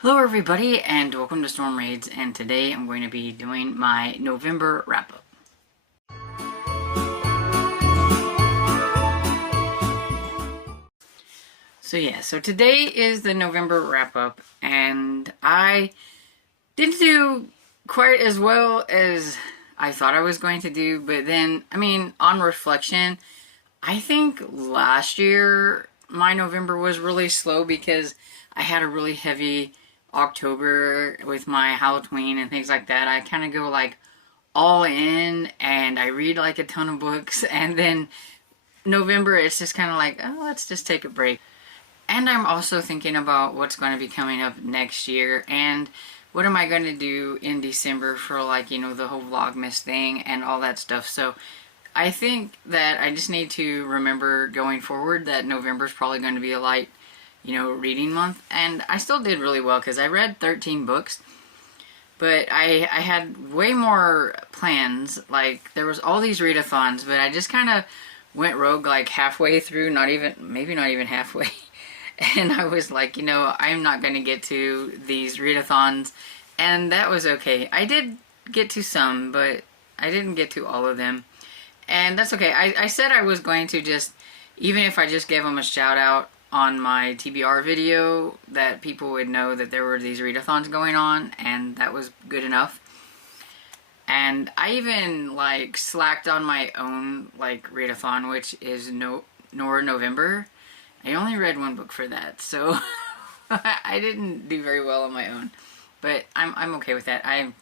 Hello everybody and welcome to Storm Raids, and today I'm going to be doing my November wrap-up. So today is the November wrap-up, and I didn't do quite as well as I thought I was going to do, but then, on reflection, I think last year my November was really slow because I had a really heavy October with my Halloween and things like that. I kind of go like all in and I read like a ton of books, and then November it's just kind of like, oh, let's just take a break. And I'm also thinking about what's going to be coming up next year and what am I going to do in December for, like, the whole Vlogmas thing and all that stuff. So I think that I just need to remember going forward that November is probably going to be a light, reading month. And I still did really well because I read 13 books, but I had way more plans. Like, there was all these readathons, but I just kind of went rogue like halfway through, maybe not even halfway. And I was like, I'm not going to get to these readathons, and that was okay. I did get to some, but I didn't get to all of them. And that's okay. I said I was going to just, even if I just gave them a shout out on my TBR video, that people would know that there were these readathons going on, and that was good enough. And I even, like, slacked on my own, like, readathon, which is Nor November. I only read one book for that, so I didn't do very well on my own. But I'm okay with that. I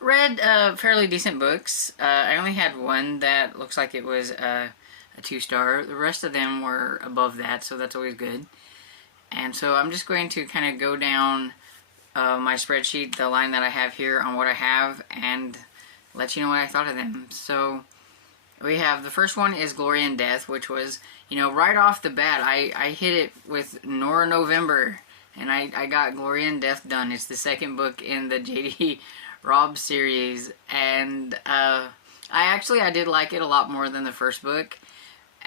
read fairly decent books. I only had one that looks like it was a 2-star. The rest of them were above that, so that's always good. And so I'm just going to kind of go down my spreadsheet, the line that I have here on what I have, and let you know what I thought of them. So we have, the first one is Glory and Death, which was, right off the bat, I hit it with Nora November, and I got Glory and Death done. It's the second book in the J.D. Robb series, and I did like it a lot more than the first book.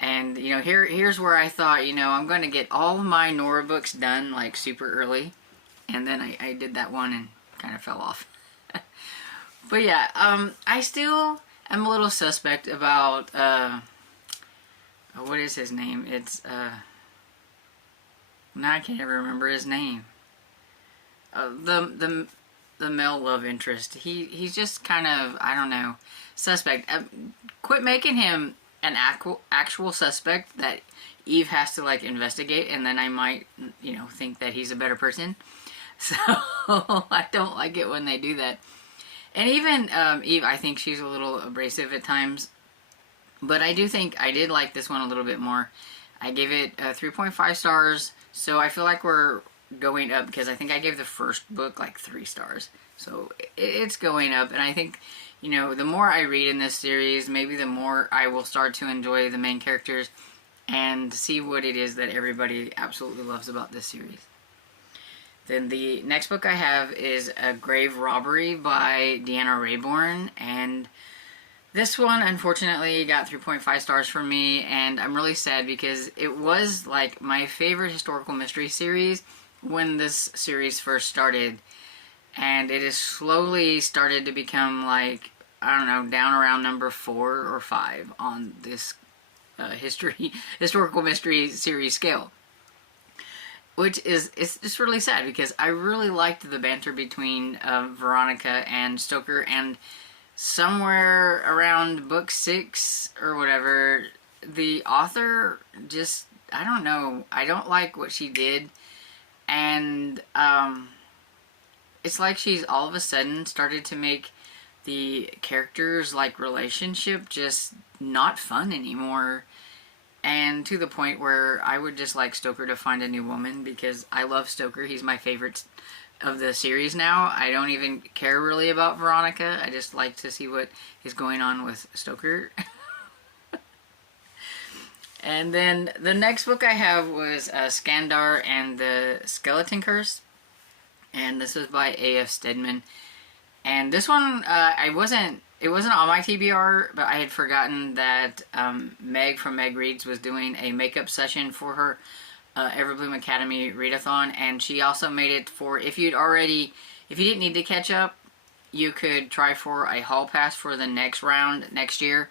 And, here's where I thought, I'm going to get all my Nora books done, like, super early. And then I did that one and kind of fell off. But yeah, I still am a little suspect about, what is his name? It's, now I can't ever remember his name. The male love interest. He's just kind of, I don't know, suspect. Quit making him an actual suspect that Eve has to, like, investigate, and then I might, think that he's a better person. So I don't like it when they do that. And even Eve, I think she's a little abrasive at times. But I do think I did like this one a little bit more. I gave it 3.5 stars. So I feel like we're going up, because I think I gave the first book like 3 stars. So it's going up. And I think, the more I read in this series, maybe the more I will start to enjoy the main characters and see what it is that everybody absolutely loves about this series. Then the next book I have is A Grave Robbery by Deanna Raybourn, and this one unfortunately got 3.5 stars from me, and I'm really sad because it was like my favorite historical mystery series when this series first started, and it has slowly started to become, like, I don't know, down around number 4 or 5 on this historical mystery series scale. Which is, it's just really sad because I really liked the banter between Veronica and Stoker, and somewhere around book 6 or whatever, the author just, I don't know, I don't like what she did, and it's like she's all of a sudden started to make the characters, like, relationship just not fun anymore. And to the point where I would just like Stoker to find a new woman, because I love Stoker. He's my favorite of the series now. I don't even care really about Veronica. I just like to see what is going on with Stoker. And then the next book I have was Skandar and the Skeleton Curse. And this was by A.F. Stedman. And this one, it wasn't on my TBR, but I had forgotten that Meg from Meg Reads was doing a makeup session for her Everbloom Academy readathon, and she also made it for if you didn't need to catch up, you could try for a hall pass for the next round next year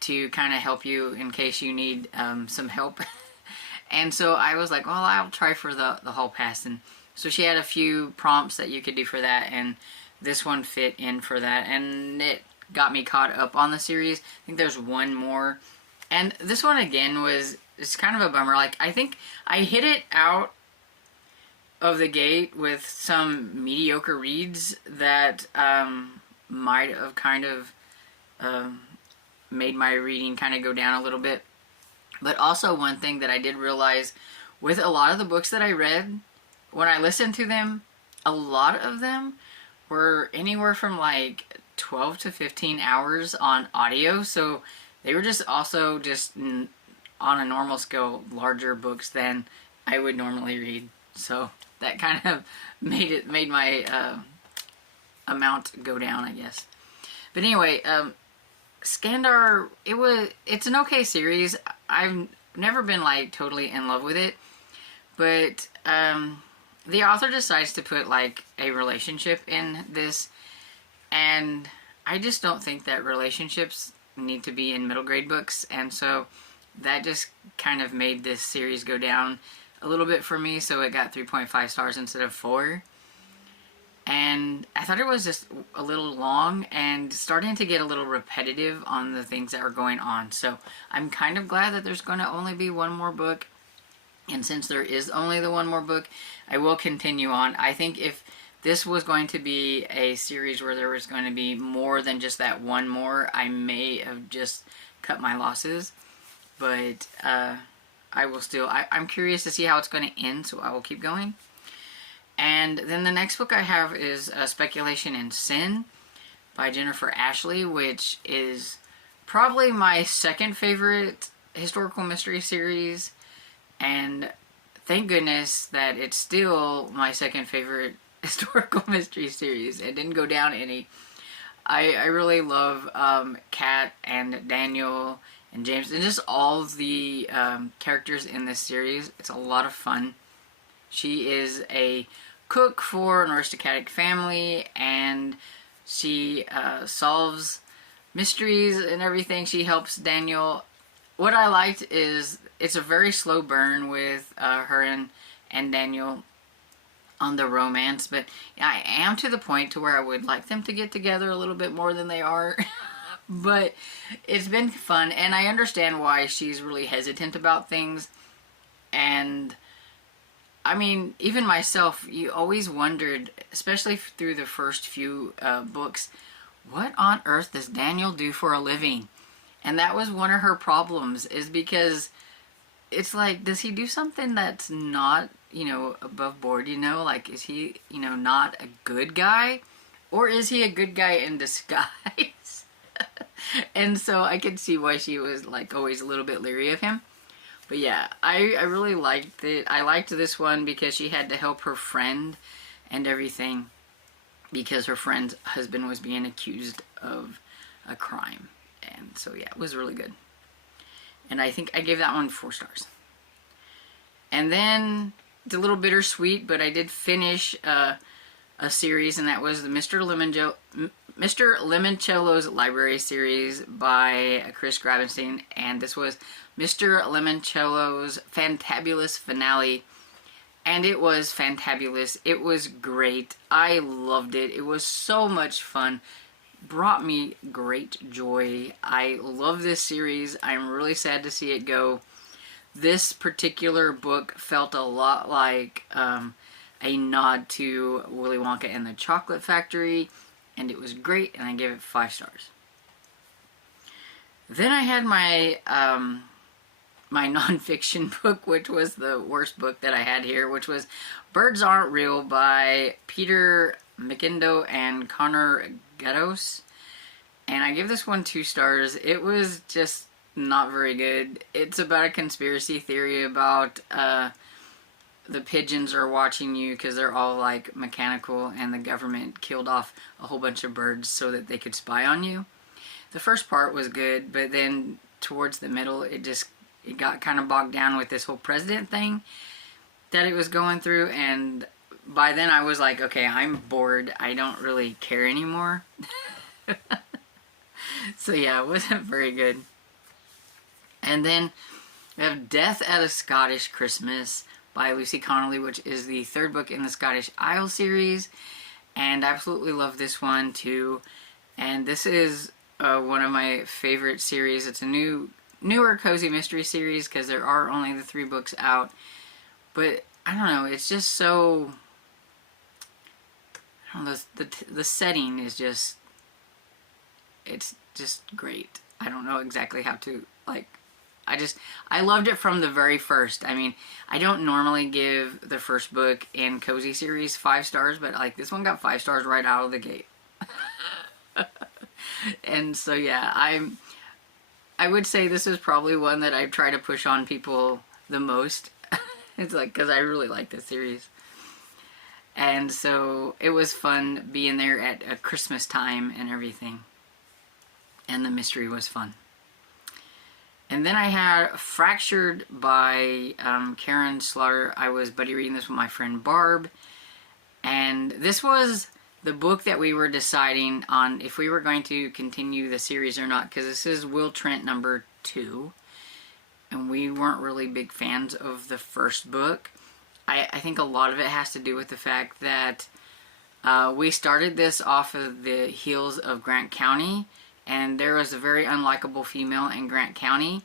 to kind of help you in case you need some help. And so I was like, well, I'll try for the hall pass. And so she had a few prompts that you could do for that, and this one fit in for that, and it got me caught up on the series. I think there's one more, and this one again it's kind of a bummer. Like, I think I hit it out of the gate with some mediocre reads that might have kind of made my reading kind of go down a little bit. But also one thing that I did realize with a lot of the books that I read, when I listened to them, a lot of them were anywhere from like 12 to 15 hours on audio. So they were just also just on a normal scale larger books than I would normally read. So that kind of made my amount go down, I guess. But anyway, Skandar, it's an okay series. I've never been like totally in love with it, but the author decides to put like a relationship in this, and I just don't think that relationships need to be in middle grade books, and so that just kind of made this series go down a little bit for me. So it got 3.5 stars instead of 4. And I thought it was just a little long and starting to get a little repetitive on the things that are going on. So I'm kind of glad that there's going to only be one more book. And since there is only the one more book, I will continue on. I think if this was going to be a series where there was going to be more than just that one more, I may have just cut my losses. But I will still, I'm curious to see how it's going to end, so I will keep going. And then the next book I have is Speculation and Sin by Jennifer Ashley, which is probably my second favorite historical mystery series. And thank goodness that it's still my second favorite historical mystery series. It didn't go down any. I really love Kat and Daniel and James and just all the characters in this series. It's a lot of fun. She is a cook for an aristocratic family, and she solves mysteries and everything. She helps Daniel. What I liked is it's a very slow burn with her and Daniel on the romance, but I am to the point to where I would like them to get together a little bit more than they are. But it's been fun, and I understand why she's really hesitant about things. And I mean, even myself, you always wondered, especially through the first few books, what on earth does Daniel do for a living? And that was one of her problems, is because it's like, does he do something that's not, above board, Like, is he, not a good guy? Or is he a good guy in disguise? And so I could see why she was, like, always a little bit leery of him. But yeah, I really liked it. I liked this one because she had to help her friend and everything, because her friend's husband was being accused of a crime. And so yeah, it was really good. And I think I gave that one 4 stars. And then it's a little bittersweet, but I did finish a series, and that was the Mr. Limoncello's Library series by Chris Grabenstein. And this was Mr. Limoncello's Fantabulous finale. And it was fantabulous. It was great. I loved it. It was so much fun. Brought me great joy. I love this series. I'm really sad to see it go. This particular book felt a lot like a nod to Willy Wonka and the Chocolate Factory, and it was great, and I gave it 5 stars. Then I had my my nonfiction book, which was the worst book that I had here, which was Birds Aren't Real by Peter McIndoe and Connor Gatos. And I give this one 2 stars. It was just not very good. It's about a conspiracy theory about the pigeons are watching you because they're all like mechanical, and the government killed off a whole bunch of birds so that they could spy on you. The first part was good, but then towards the middle it got kind of bogged down with this whole president thing. that it was going through, and by then I was like, okay, I'm bored. I don't really care anymore. So yeah, it wasn't very good. And then we have Death at a Scottish Christmas by Lucy Connolly, which is the third book in the Scottish Isle series. And I absolutely love this one too. And this is one of my favorite series. It's a newer cozy mystery series because there are only the 3 books out. But I don't know, it's just so, I don't know, the setting is just, it's just great. I don't know exactly how to, like, I loved it from the very first. I mean, I don't normally give the first book in cozy series 5 stars, but like this one got 5 stars right out of the gate. And so yeah, I would say this is probably one that I try to push on people the most. It's like, because I really like this series. And so it was fun being there at Christmas time and everything. And the mystery was fun. And then I had Fractured by Karen Slaughter. I was buddy reading this with my friend Barb. And this was the book that we were deciding on if we were going to continue the series or not. Because this is Will Trent number 2. And we weren't really big fans of the first book. I think a lot of it has to do with the fact that we started this off of the heels of Grant County. And there was a very unlikable female in Grant County.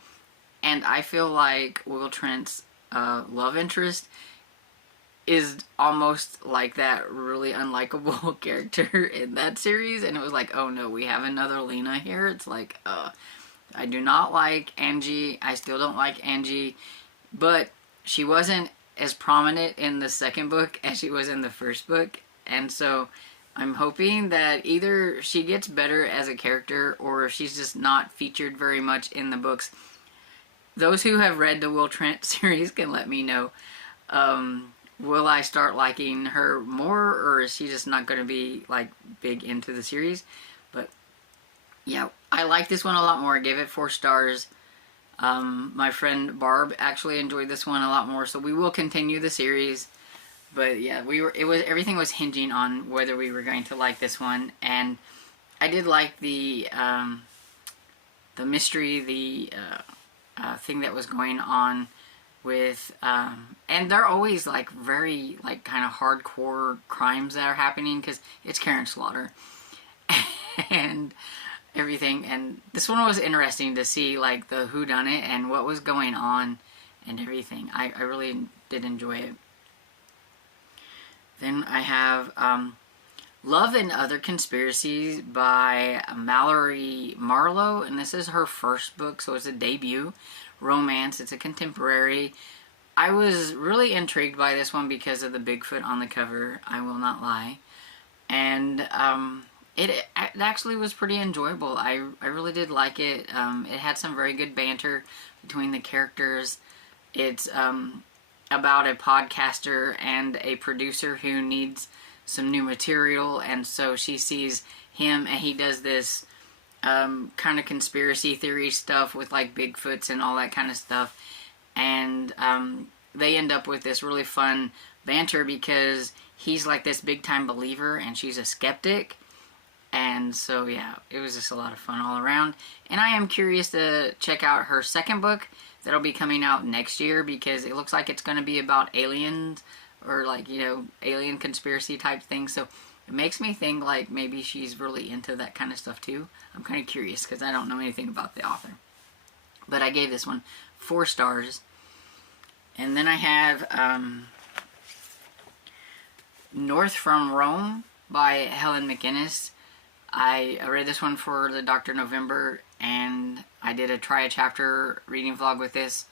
And I feel like Will Trent's love interest is almost like that really unlikable character in that series. And it was like, oh no, we have another Lena here. It's like, I do not like Angie. I still don't like Angie. But she wasn't as prominent in the second book as she was in the first book. And so I'm hoping that either she gets better as a character or she's just not featured very much in the books. Those who have read the Will Trent series can let me know. Will I start liking her more, or is she just not going to be like big into the series? But yeah, I like this one a lot more. I gave it 4 stars. My friend Barb actually enjoyed this one a lot more, so we will continue the series. But yeah, everything was hinging on whether we were going to like this one, and I did like the mystery, the thing that was going on with, and they're always like very like kind of hardcore crimes that are happening because it's Karen Slaughter and everything. And this one was interesting to see like the whodunit and what was going on and everything. I really did enjoy it. Then I have Love and Other Conspiracies by Mallory Marlowe, and this is her first book, so it's a debut romance. It's a contemporary. I was really intrigued by this one because of the Bigfoot on the cover, I will not lie. And it actually was pretty enjoyable. I really did like it. It had some very good banter between the characters. It's about a podcaster and a producer who needs some new material, and so she sees him and he does this kind of conspiracy theory stuff with like Bigfoots and all that kind of stuff, and they end up with this really fun banter because he's like this big time believer and she's a skeptic. And so yeah, it was just a lot of fun all around, and I am curious to check out her second book that'll be coming out next year because it looks like it's going to be about aliens or like, you know, alien conspiracy type things. So it makes me think like maybe she's really into that kind of stuff too. I'm kind of curious because I don't know anything about the author. But I gave this one 4 stars. And then I have North from Rome by Helen McInnes. I read this one for the Dr. November, and I did a try a chapter reading vlog with this,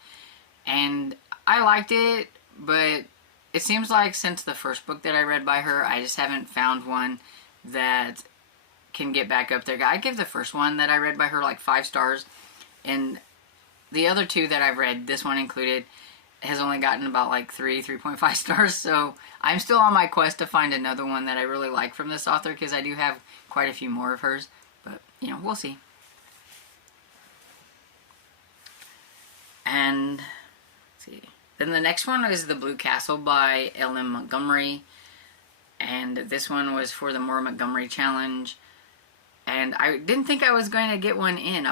and I liked it, but it seems like since the first book that I read by her, I just haven't found one that can get back up there. I give the first one that I read by her like 5 stars, and the other 2 that I've read, this one included, has only gotten about like 3.5 stars, so I'm still on my quest to find another one that I really like from this author, because I do have quite a few more of hers, but, you know, we'll see. And, let's see, Then the next one is The Blue Castle by L.M. Montgomery. And this one was for the More Montgomery Challenge. And I didn't think I was going to get one in.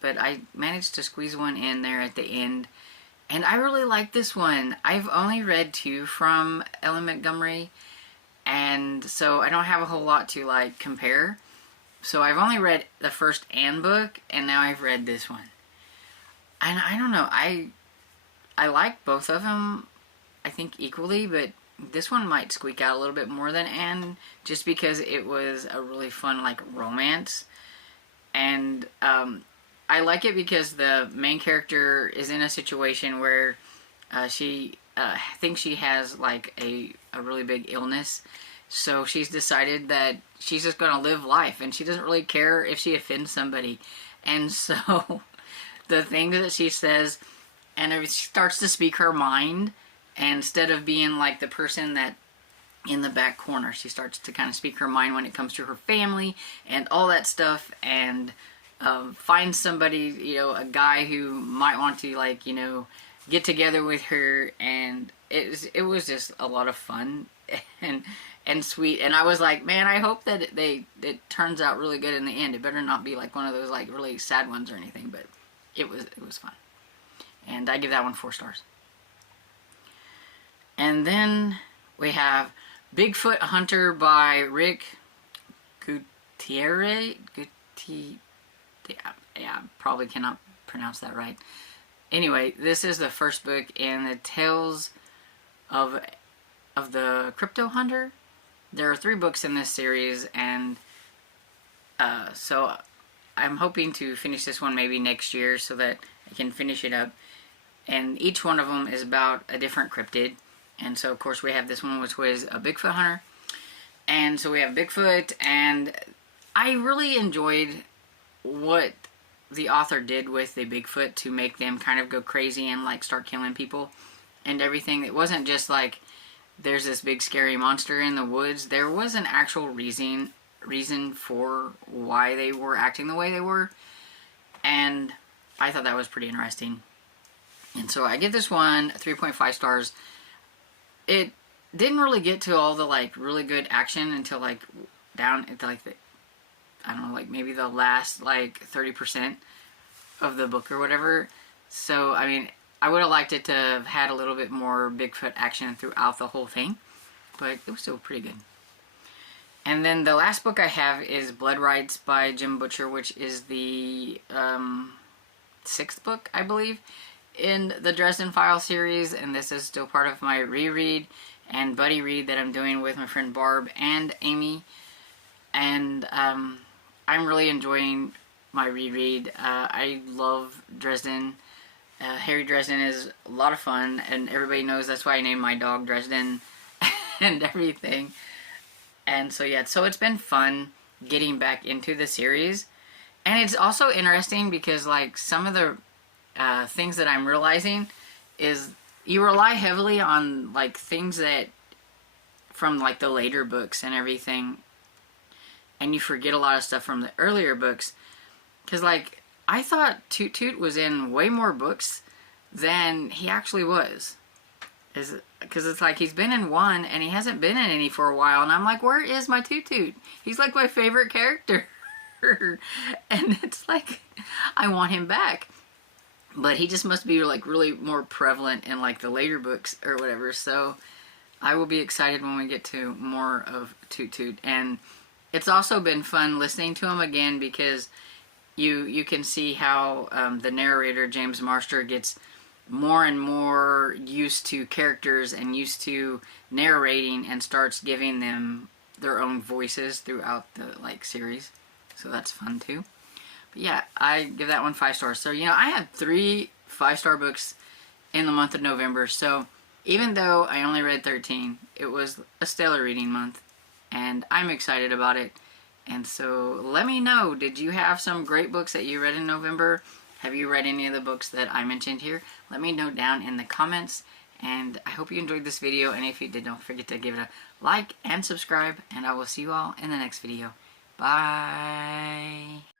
But I managed to squeeze one in there at the end. And I really like this one. I've only read 2 from L.M. Montgomery. And so I don't have a whole lot to like compare. So I've only read the first Anne book, and now I've read this one. And I don't know, I like both of them, I think, equally, but this one might squeak out a little bit more than Anne, just because it was a really fun, like, romance. And I like it because the main character is in a situation where she thinks she has, like, a really big illness. So she's decided that she's just going to live life, and she doesn't really care if she offends somebody. And so the things that she says, and she starts to speak her mind, and instead of being like the person that in the back corner, she starts to kind of speak her mind when it comes to her family and all that stuff, and find somebody, you know, a guy who might want to, like, you know, get together with her. And it was just a lot of fun and sweet. And I was like, man, I hope that it turns out really good in the end. It better not be like one of those like really sad ones or anything, but it was fun. And I give that one 4 stars. And then we have Bigfoot Hunter by Rick Gutierrez. Yeah, probably cannot pronounce that right. Anyway, this is the first book in the Tales of the Crypto Hunter. There are 3 books in this series, and so I'm hoping to finish this one maybe next year so that I can finish it up. And each one of them is about a different cryptid. And so, of course, we have this one, which was a Bigfoot Hunter. And so we have Bigfoot, and I really enjoyed what the author did with the Bigfoot to make them kind of go crazy and, like, start killing people and everything. It wasn't just like there's this big scary monster in the woods. There was an actual reason for why they were acting the way they were, and I thought that was pretty interesting. And so I give this one 3.5 stars. It didn't really get to all the, like, really good action until, like, down into, like, the, I don't know, like, maybe the last, like, 30% of the book or whatever. So, I mean, I would have liked it to have had a little bit more Bigfoot action throughout the whole thing, but it was still pretty good. And then the last book I have is Blood Rights by Jim Butcher, which is the 6th book, I believe, in the Dresden Files series, and this is still part of my reread and buddy read that I'm doing with my friend Barb and Amy. And I'm really enjoying my reread. I love Dresden. Harry Dresden is a lot of fun, and everybody knows that's why I named my dog Dresden and everything. And so, yeah, so it's been fun getting back into the series. And it's also interesting because, like, some of the things that I'm realizing is you rely heavily on, like, things that from, like, the later books and everything, and you forget a lot of stuff from the earlier books. Because, like, I thought Toot Toot was in way more books than he actually was. Because it's like he's been in one and he hasn't been in any for a while, and I'm like, where is my Toot Toot? He's like my favorite character. And it's like, I want him back. But he just must be, like, really more prevalent in, like, the later books or whatever. So I will be excited when we get to more of Toot Toot. And it's also been fun listening to him again because you can see how the narrator, James Marster, gets more and more used to characters and used to narrating and starts giving them their own voices throughout the, like, series. So that's fun too. But yeah, I give that one 5 stars. So, you know, I had 3 5-star books in the month of November. So even though I only read 13, it was a stellar reading month, and I'm excited about it. And so let me know, did you have some great books that you read in November? Have you read any of the books that I mentioned here? Let me know down in the comments. And I hope you enjoyed this video. And if you did, don't forget to give it a like and subscribe. And I will see you all in the next video. Bye.